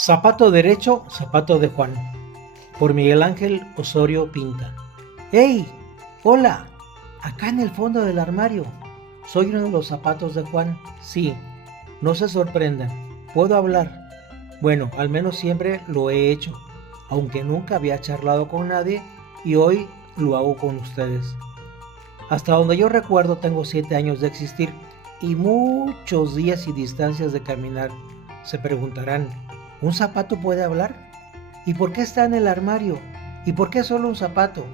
Zapato derecho, zapato de Juan, por Miguel Ángel Osorio Pinta. ¡Hey! ¡Hola! Acá en el fondo del armario. Soy uno de los zapatos de Juan. Sí, no se sorprendan. Puedo hablar. Bueno, al menos siempre lo he hecho, aunque nunca había charlado con nadie y hoy lo hago con ustedes. Hasta donde yo recuerdo tengo 7 años de existir y muchos días y distancias de caminar. Se preguntarán, ¿un zapato puede hablar? ¿Y por qué está en el armario? ¿Y por qué solo un zapato?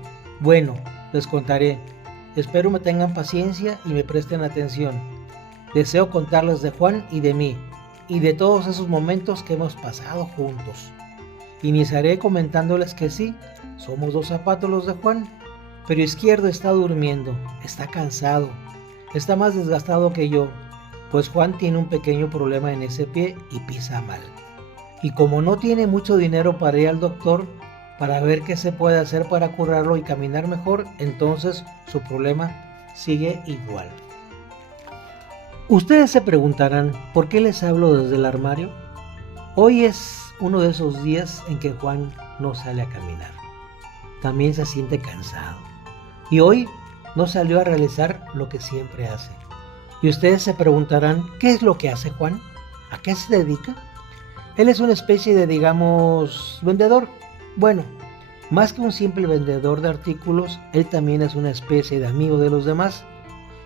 Bueno, les contaré. Espero me tengan paciencia y me presten atención. Deseo contarles de Juan y de mí, y de todos esos momentos que hemos pasado juntos. Iniciaré comentándoles que sí, somos dos zapatos los de Juan, pero izquierdo está durmiendo, está cansado, está más desgastado que yo, pues Juan tiene un pequeño problema en ese pie y pisa mal. Y como no tiene mucho dinero para ir al doctor, para ver qué se puede hacer para curarlo y caminar mejor, entonces su problema sigue igual. Ustedes se preguntarán, ¿por qué les hablo desde el armario? Hoy es uno de esos días en que Juan no sale a caminar. También se siente cansado. Y hoy no salió a realizar lo que siempre hace. Y ustedes se preguntarán, ¿qué es lo que hace Juan? ¿A qué se dedica? Él es una especie de, digamos, vendedor. Bueno, más que un simple vendedor de artículos, él también es una especie de amigo de los demás.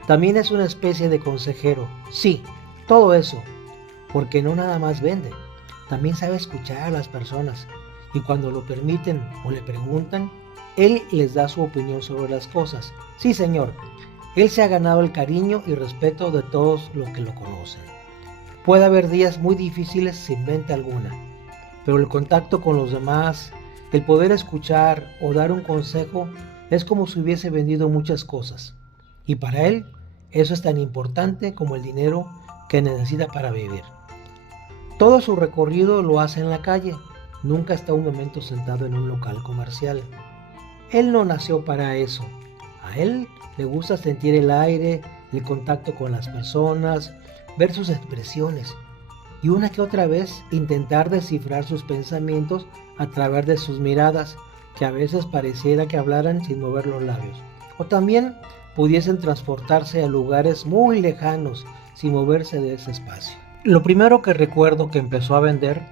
También es una especie de consejero. Sí, todo eso. Porque no nada más vende. También sabe escuchar a las personas. Y cuando lo permiten o le preguntan, él les da su opinión sobre las cosas. Sí, señor. Él se ha ganado el cariño y respeto de todos los que lo conocen. Puede haber días muy difíciles sin venta alguna, pero el contacto con los demás, el poder escuchar o dar un consejo es como si hubiese vendido muchas cosas. Y para él, eso es tan importante como el dinero que necesita para vivir. Todo su recorrido lo hace en la calle, nunca está un momento sentado en un local comercial. Él no nació para eso. A él le gusta sentir el aire, el contacto con las personas, ver sus expresiones y una que otra vez intentar descifrar sus pensamientos a través de sus miradas, que a veces pareciera que hablaran sin mover los labios, o también pudiesen transportarse a lugares muy lejanos sin moverse de ese espacio. Lo primero que recuerdo que empezó a vender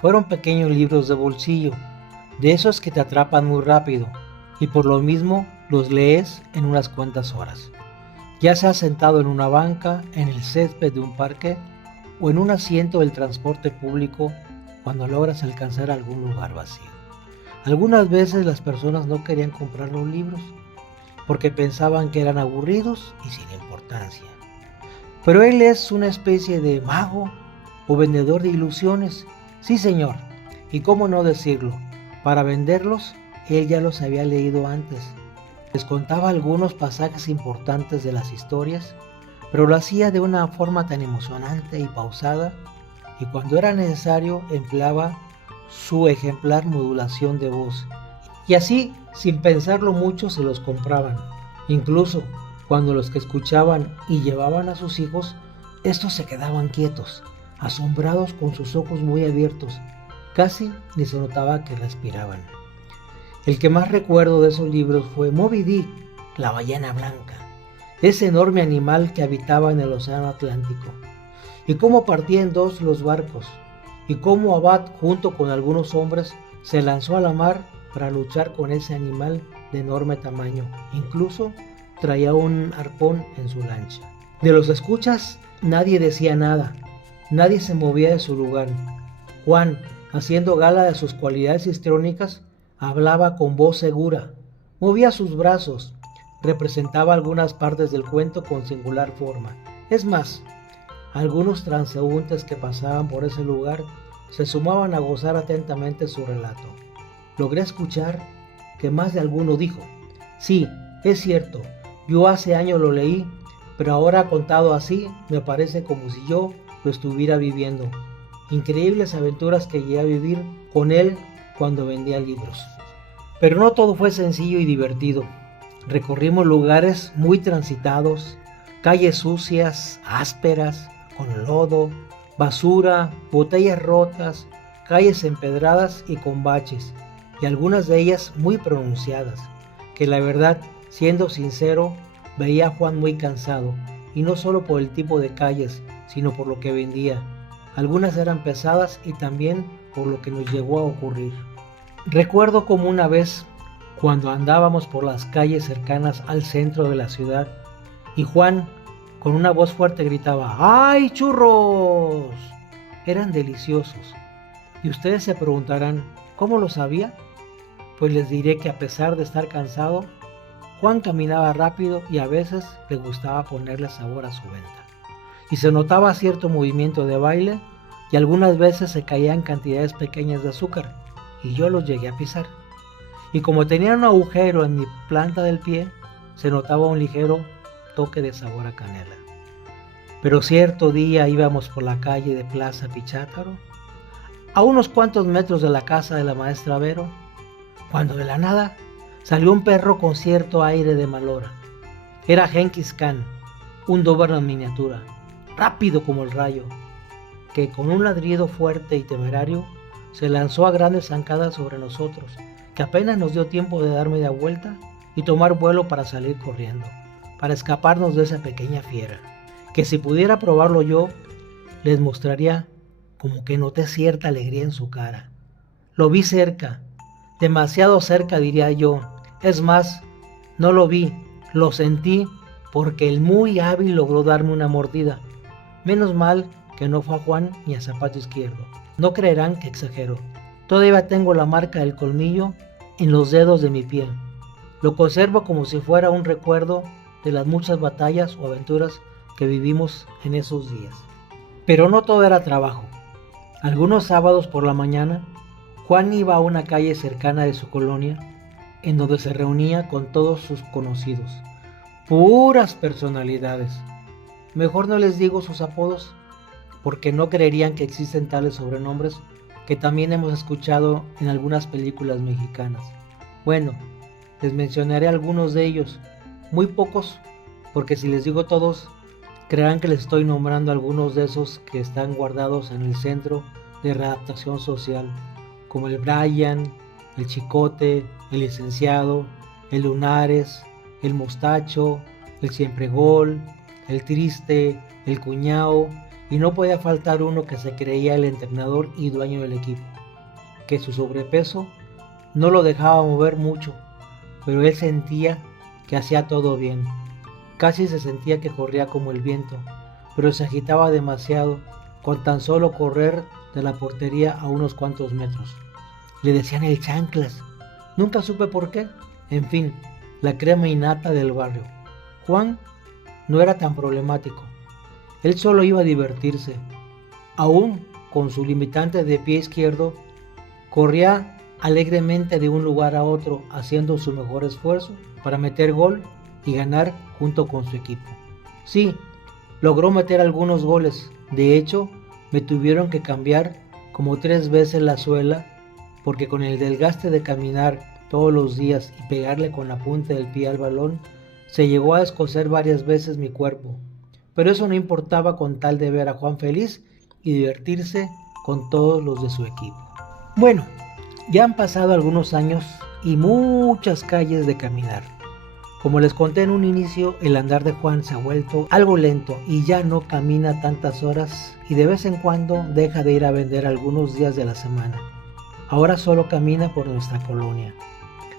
fueron pequeños libros de bolsillo, de esos que te atrapan muy rápido y por lo mismo los lees en unas cuantas horas. Ya sea sentado en una banca, en el césped de un parque o en un asiento del transporte público cuando logras alcanzar algún lugar vacío. Algunas veces las personas no querían comprar los libros porque pensaban que eran aburridos y sin importancia. Pero él es una especie de mago o vendedor de ilusiones. Sí, señor, y cómo no decirlo, para venderlos él ya los había leído antes. Les contaba algunos pasajes importantes de las historias, pero lo hacía de una forma tan emocionante y pausada, y cuando era necesario empleaba su ejemplar modulación de voz. Y así, sin pensarlo mucho, se los compraban. Incluso cuando los que escuchaban y llevaban a sus hijos, estos se quedaban quietos, asombrados con sus ojos muy abiertos. Casi ni se notaba que respiraban. El que más recuerdo de esos libros fue Moby Dick, la ballena blanca, ese enorme animal que habitaba en el océano Atlántico, y cómo partía en dos los barcos, y cómo Abad junto con algunos hombres se lanzó a la mar para luchar con ese animal de enorme tamaño, incluso traía un arpón en su lancha. De los escuchas nadie decía nada, nadie se movía de su lugar. Juan, haciendo gala de sus cualidades histriónicas, hablaba con voz segura, movía sus brazos, representaba algunas partes del cuento con singular forma. Es más, algunos transeúntes que pasaban por ese lugar se sumaban a gozar atentamente su relato. Logré escuchar que más de alguno dijo, sí, es cierto, yo hace años lo leí, pero ahora contado así me parece como si yo lo estuviera viviendo. Increíbles aventuras que llegué a vivir con él cuando vendía libros. Pero no todo fue sencillo y divertido. Recorrimos lugares muy transitados, calles sucias, ásperas, con lodo, basura, botellas rotas, calles empedradas y con baches, y algunas de ellas muy pronunciadas, que la verdad, siendo sincero, veía a Juan muy cansado, y no solo por el tipo de calles, sino por lo que vendía. Algunas eran pesadas y también por lo que nos llegó a ocurrir. Recuerdo como una vez, cuando andábamos por las calles cercanas al centro de la ciudad, y Juan, con una voz fuerte, gritaba: ¡Ay, churros! Eran deliciosos. Y ustedes se preguntarán, ¿cómo lo sabía? Pues les diré que a pesar de estar cansado, Juan caminaba rápido y a veces le gustaba ponerle sabor a su venta. Y se notaba cierto movimiento de baile y algunas veces se caían cantidades pequeñas de azúcar y yo los llegué a pisar. Y como tenía un agujero en mi planta del pie, se notaba un ligero toque de sabor a canela. Pero cierto día íbamos por la calle de Plaza Pichátaro, a unos cuantos metros de la casa de la maestra Vero, cuando de la nada salió un perro con cierto aire de malhora. Era Genghis Khan, un doberman en miniatura, rápido como el rayo, que con un ladrido fuerte y temerario se lanzó a grandes zancadas sobre nosotros, que apenas nos dio tiempo de dar media vuelta y tomar vuelo para salir corriendo, para escaparnos de esa pequeña fiera, que si pudiera probarlo yo, les mostraría como que noté cierta alegría en su cara. Lo vi cerca, demasiado cerca diría yo. Es más, no lo vi, lo sentí, porque el muy hábil logró darme una mordida. Menos mal que no fue a Juan ni a zapato izquierdo. No creerán que exagero. Todavía tengo la marca del colmillo en los dedos de mi pie. Lo conservo como si fuera un recuerdo de las muchas batallas o aventuras que vivimos en esos días. Pero no todo era trabajo. Algunos sábados por la mañana, Juan iba a una calle cercana de su colonia, en donde se reunía con todos sus conocidos. Puras personalidades. Mejor no les digo sus apodos, porque no creerían que existen tales sobrenombres que también hemos escuchado en algunas películas mexicanas. Bueno, les mencionaré algunos de ellos, muy pocos, porque si les digo todos, creerán que les estoy nombrando algunos de esos que están guardados en el Centro de Readaptación Social, como el Brian, el Chicote, el Licenciado, el Lunares, el Mostacho, el Siempregol, el Triste, el Cuñao, y no podía faltar uno que se creía el entrenador y dueño del equipo, que su sobrepeso no lo dejaba mover mucho, pero él sentía que hacía todo bien. Casi se sentía que corría como el viento, pero se agitaba demasiado con tan solo correr de la portería a unos cuantos metros. Le decían el chanclas, nunca supe por qué. En fin, la crema innata del barrio. Juan no era tan problemático. Él solo iba a divertirse. Aún con su limitante de pie izquierdo, corría alegremente de un lugar a otro, haciendo su mejor esfuerzo para meter gol y ganar junto con su equipo. Sí, logró meter algunos goles. De hecho, me tuvieron que cambiar como 3 veces la suela, porque con el desgaste de caminar todos los días y pegarle con la punta del pie al balón, se llegó a escocer varias veces mi cuerpo. Pero eso no importaba con tal de ver a Juan feliz y divertirse con todos los de su equipo. Bueno, ya han pasado algunos años y muchas calles de caminar. Como les conté en un inicio, el andar de Juan se ha vuelto algo lento y ya no camina tantas horas y de vez en cuando deja de ir a vender algunos días de la semana. Ahora solo camina por nuestra colonia.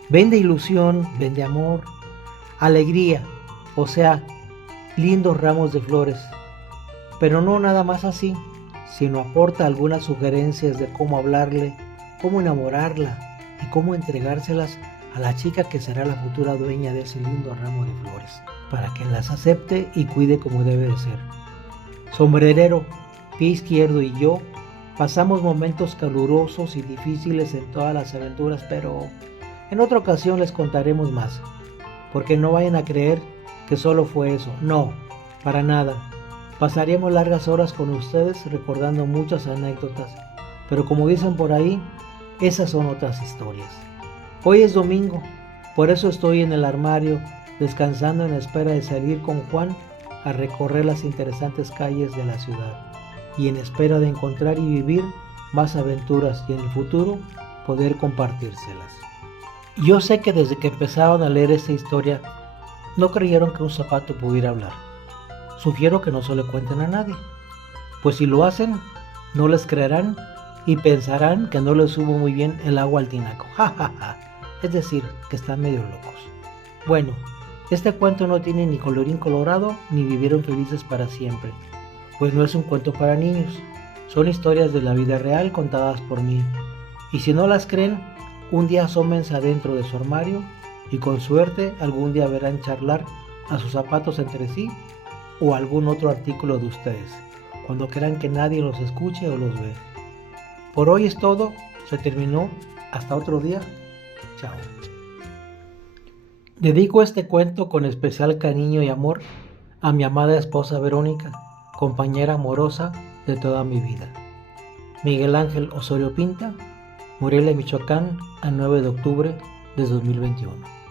Vende ilusión, vende amor, alegría, o sea, lindos ramos de flores. Pero no nada más así, sino aporta algunas sugerencias de cómo hablarle, cómo enamorarla y cómo entregárselas a la chica que será la futura dueña de ese lindo ramo de flores, para que las acepte y cuide como debe de ser. Sombrerero, pie izquierdo y yo pasamos momentos calurosos y difíciles en todas las aventuras, pero en otra ocasión les contaremos más, porque no vayan a creer que solo fue eso. No, para nada. Pasaríamos largas horas con ustedes recordando muchas anécdotas, pero como dicen por ahí, esas son otras historias. Hoy es domingo, por eso estoy en el armario, descansando en espera de salir con Juan a recorrer las interesantes calles de la ciudad, y en espera de encontrar y vivir más aventuras y en el futuro poder compartírselas. Yo sé que desde que empezaron a leer esta historia no creyeron que un zapato pudiera hablar. Sugiero que no se lo cuenten a nadie, pues si lo hacen, no les creerán y pensarán que no les subo muy bien el agua al tinaco. Es decir, que están medio locos. Bueno, este cuento no tiene ni colorín colorado ni vivieron felices para siempre, pues no es un cuento para niños. Son historias de la vida real contadas por mí. Y si no las creen, un día asómense adentro de su armario y con suerte algún día verán charlar a sus zapatos entre sí o algún otro artículo de ustedes, cuando crean que nadie los escuche o los ve. Por hoy es todo, se terminó, hasta otro día, chao. Dedico este cuento con especial cariño y amor a mi amada esposa Verónica, compañera amorosa de toda mi vida. Miguel Ángel Osorio Pinta, Morelia, Michoacán, a 9 de octubre de 2021.